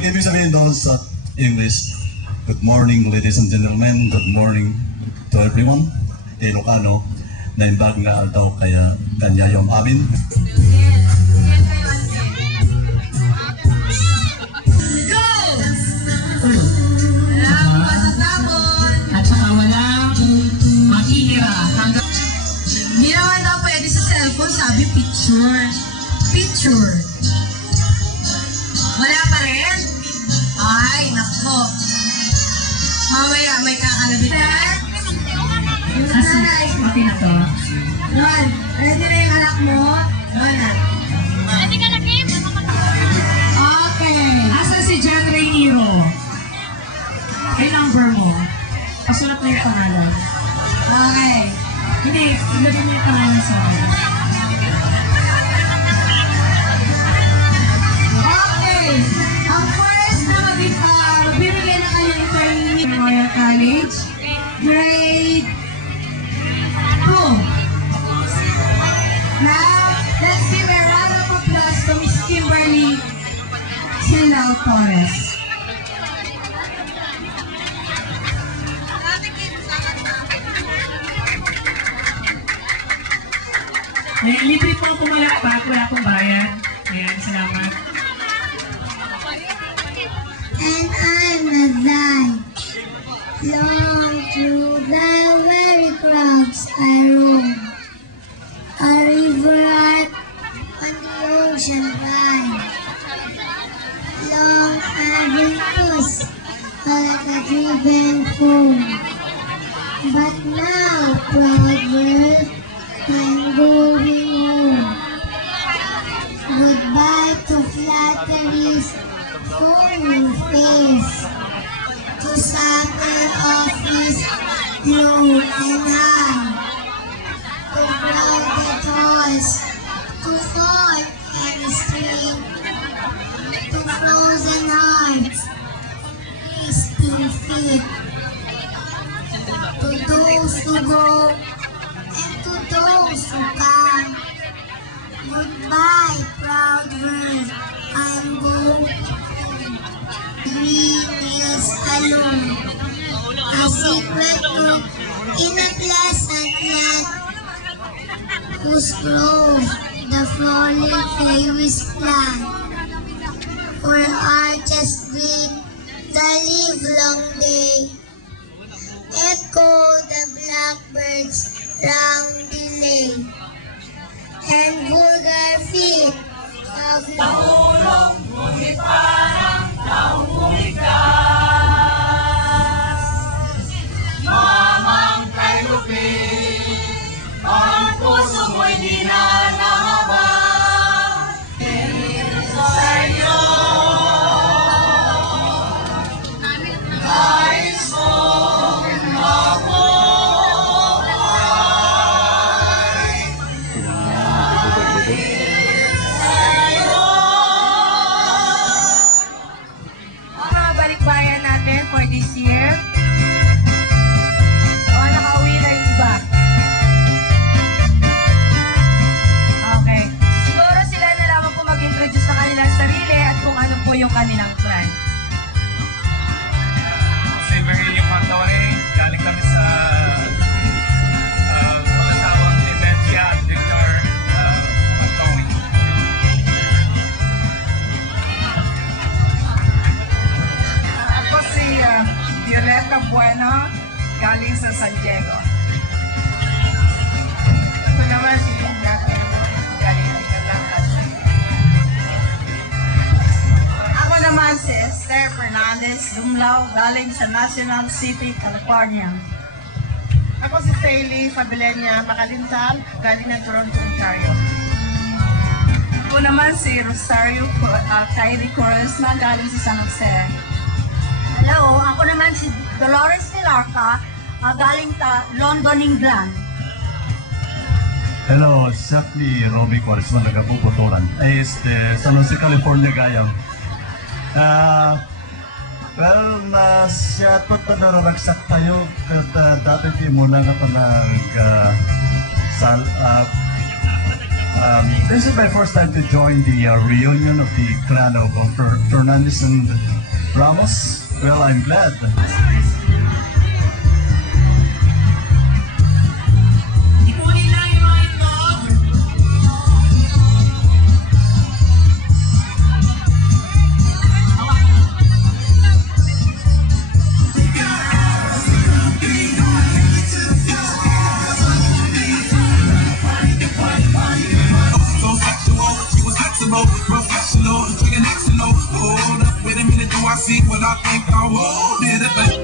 Ang ibig sabihin doon sa English, good morning ladies and gentlemen, good morning to everyone. Ilocano, na imbag nga daw kaya kanya yung amin. At saka walang makihira. Hindi naman daw pwede sa cellphone, sabi picture. Picture. Wala pa rin? Ay, nako. Mamaya may kakalabit. Kasi, okay na to. Ron, ready na yung anak mo? Ron, Okay. Asan si John Rainiero? Yung number mo. Pasulat mo yung pangalan. okay. Hindi, ilagay mo yung pangalan sa akin. Okay. Ang first na magbibigay ng kanyang interview Memorial College, grade 2. Now, let's give a round of applause to Miss Kimberly Silao Torres. Libre po pumalakpak, wala pong bayad. Ayan, salamat. And I'm a vine, long through the very clouds I roam. A river arc on the ocean line, long and puss like a driven foam. But now, proud world, I'm going home. Goodbye to flatteries, phony face, to summer office, low and high, to crowded halls, to fall and stream, to frozen hearts, wasting feet, to those who go and to those who come. Goodbye, proud world, I'm going home. Green hills alone, a secret nook in a pleasant land, whose grove the flowering fairies plant, where arches bring the livelong day, echo the blackbirds round the lake, and vulgar feet of Nahulog, ngunit parang nahuhuligas. Mamang kay lupit, ang puso mo'y di na nahabang. Sa iyo, nais mong mabuhay. Mga balikbayan natin for this year. O, nakauwi na yung iba. Okay. Siguro sila na lamang po mag-introduce sa kanilang sarili at kung ano po yung kanilang plan. Si Virgilio Pantone, galing kami sa Palasawang Dementia at Victor Pantone. Ako si Violeta Bueno, galing sa San Diego. Ako naman si Jacqueline, galing sa Batangas. Ako naman si Esther Fernandez Dumlao, galing sa National City, California. Ako si Saily Fabelenia Makalintal, galing ng Toronto, Ontario. Ako naman si Rosario Kyrie Corresman, galing sa San Jose. Hello, ako naman si Dolores Pilarca, galing sa London, England. Hello, exactly Romy Quaresman, nagapuputuran. San Jose, California gayam. Well, siya po ito nararagsak tayo at dati di muna nga ito This is my first time to join the reunion of the clan of Fernandez and Ramos. Well, I'm glad. Ipunin lang yung mga itlog. So sexual, she was flexible, professional, chicken actional. Hold up, wait a minute, do I see what I think I will? Did it,